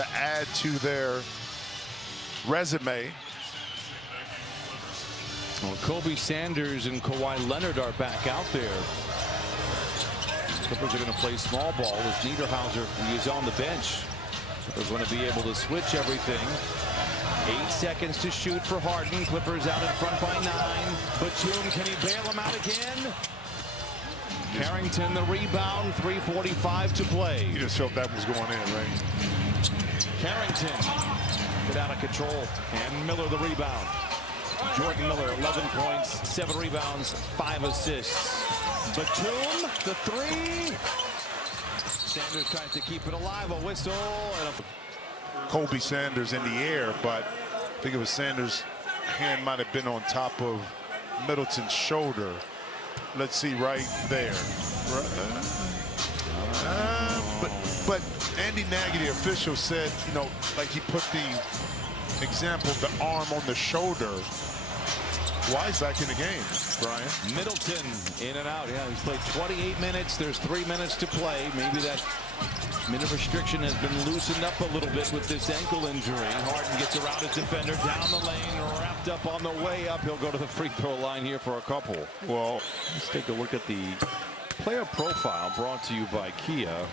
to add to their resume. Well, Kobe Sanders and Kawhi Leonard are back out there. Clippers are going to play small ball as Niederhauser is on the bench. They're going to be able to switch everything. 8 seconds to shoot for Harden. Clippers out in front by 9. Batum, can he bail him out again? Carrington the rebound. 3:45 to play. You just felt that was going in, right? Carrington get out of control, and Miller the rebound. Jordan Miller 11 points, 7 rebounds, 5 assists. Batum the 3. Sanders tries to keep it alive. A whistle and a Kobe Sanders in the air, but I think it was Sanders' hand might have been on top of Middleton's shoulder. Let's see right there. But Andy Nagy, the official, said, you know, like he put the example, the arm on the shoulder. Why is back in the game, Brian? Middleton in and out. Yeah, he's played 28 minutes. There's 3 minutes to play. Maybe that minute restriction has been loosened up a little bit with this ankle injury. Harden gets around his defender down the lane, wrapped up on the way up. He'll go to the free throw line here for a couple. Well, let's take a look at the player profile brought to you by Kia.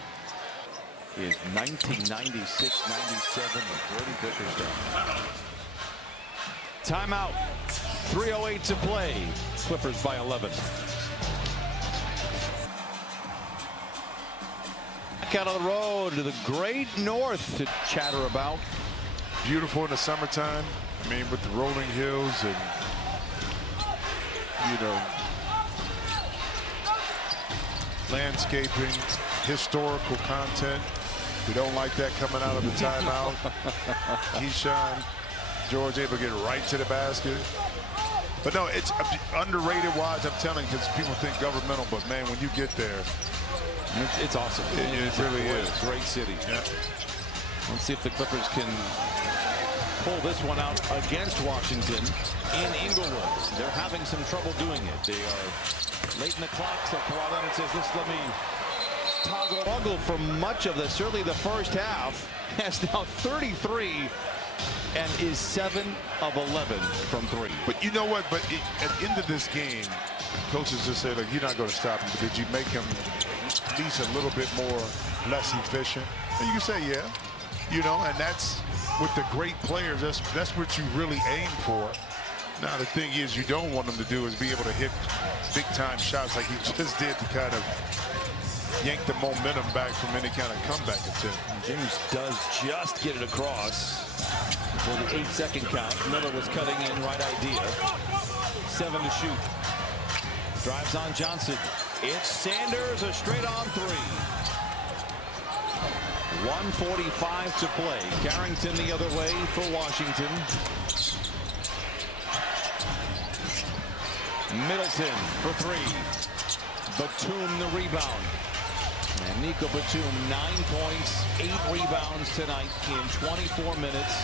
Is 1996, 97, and 30 Bickerstaff. Timeout. 3:08 to play. Clippers by 11. Back out on the road to the great north to chatter about. Beautiful in the summertime. I mean, with the rolling hills and, you know, landscaping, historical content. We don't like that coming out of the timeout. Keyshawn George able to get right to the basket. But no, it's underrated wise, I'm telling you, because people think governmental, but man, when you get there, it's awesome. It really is. Great city. Yeah. Let's see if the Clippers can pull this one out against Washington in Inglewood. They're having some trouble doing it. They are late in the clock, so Kawhi Leonard says, "Let's let me toggle for much of this." Certainly the first half has now 33 and is 7 of 11 from 3. But you know what? But at the end of this game, coaches just say, like, you're not going to stop him. But did you make him at least a little bit more less efficient? And you can say, yeah. You know, and that's with the great players. That's what you really aim for. Now, the thing is, you don't want him to do is be able to hit big-time shots like he just did to kind of yank the momentum back from any kind of comeback attempt. James does just get it across for the 8-second count. Miller was cutting in, right idea. 7 to shoot. Drives on Johnson. It's Sanders, a straight-on 3. 1:45 to play. Carrington the other way for Washington. Middleton for 3. Batum the rebound. And Nico Batum, 9 points, 8 rebounds tonight in 24 minutes.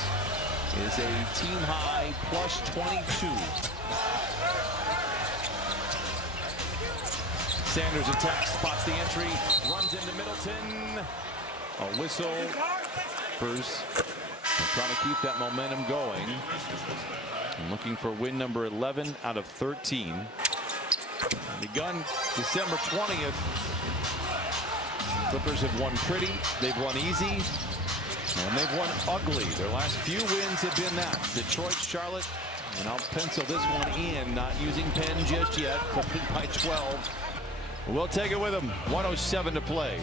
Is a team high plus 22. Sanders attacks, spots the entry, runs into Middleton. A whistle. Clippers trying to keep that momentum going. And looking for win number 11 out of 13. Begun December 20th. Clippers have won pretty, they've won easy, and they've won ugly. Their last few wins have been that. Detroit, Charlotte, and I'll pencil this one in, not using pen just yet. Clippers by 12. We'll take it with them. 1:07 to play.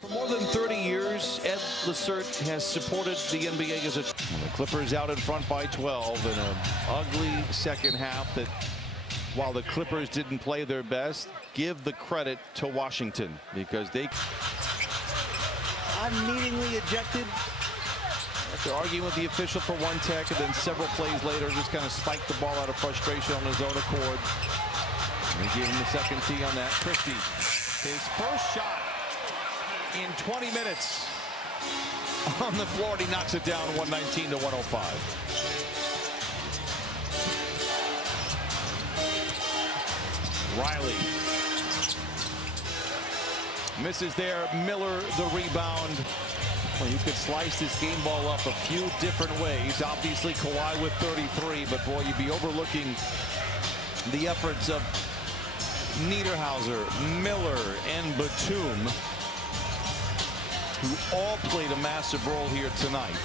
For more than 30 years, Ed Lacerte has supported the NBA as a... The Clippers out in front by 12 in an ugly second half that, while the Clippers didn't play their best, give the credit to Washington because they unneedingly ejected after arguing with the official for 1 tech, and then several plays later just kind of spiked the ball out of frustration on his own accord. And they gave him the second tee on that. Christie, his first shot in 20 minutes on the floor, and he knocks it down 119 to 105. Riley. Misses there. Miller the rebound. Well, you could slice this game ball up a few different ways. Obviously, Kawhi with 33, but boy, you'd be overlooking the efforts of Niederhauser, Miller, and Batum, who all played a massive role here tonight.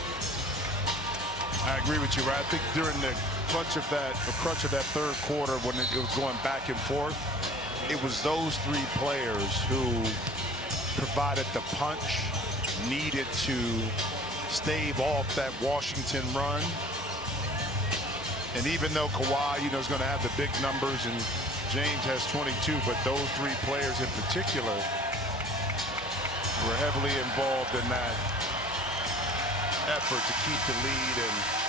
I agree with you, right? I think during the crunch of that third quarter, when it was going back and forth, it was those three players who provided the punch needed to stave off that Washington run. And even though Kawhi, is going to have the big numbers and James has 22, but those three players in particular were heavily involved in that effort to keep the lead and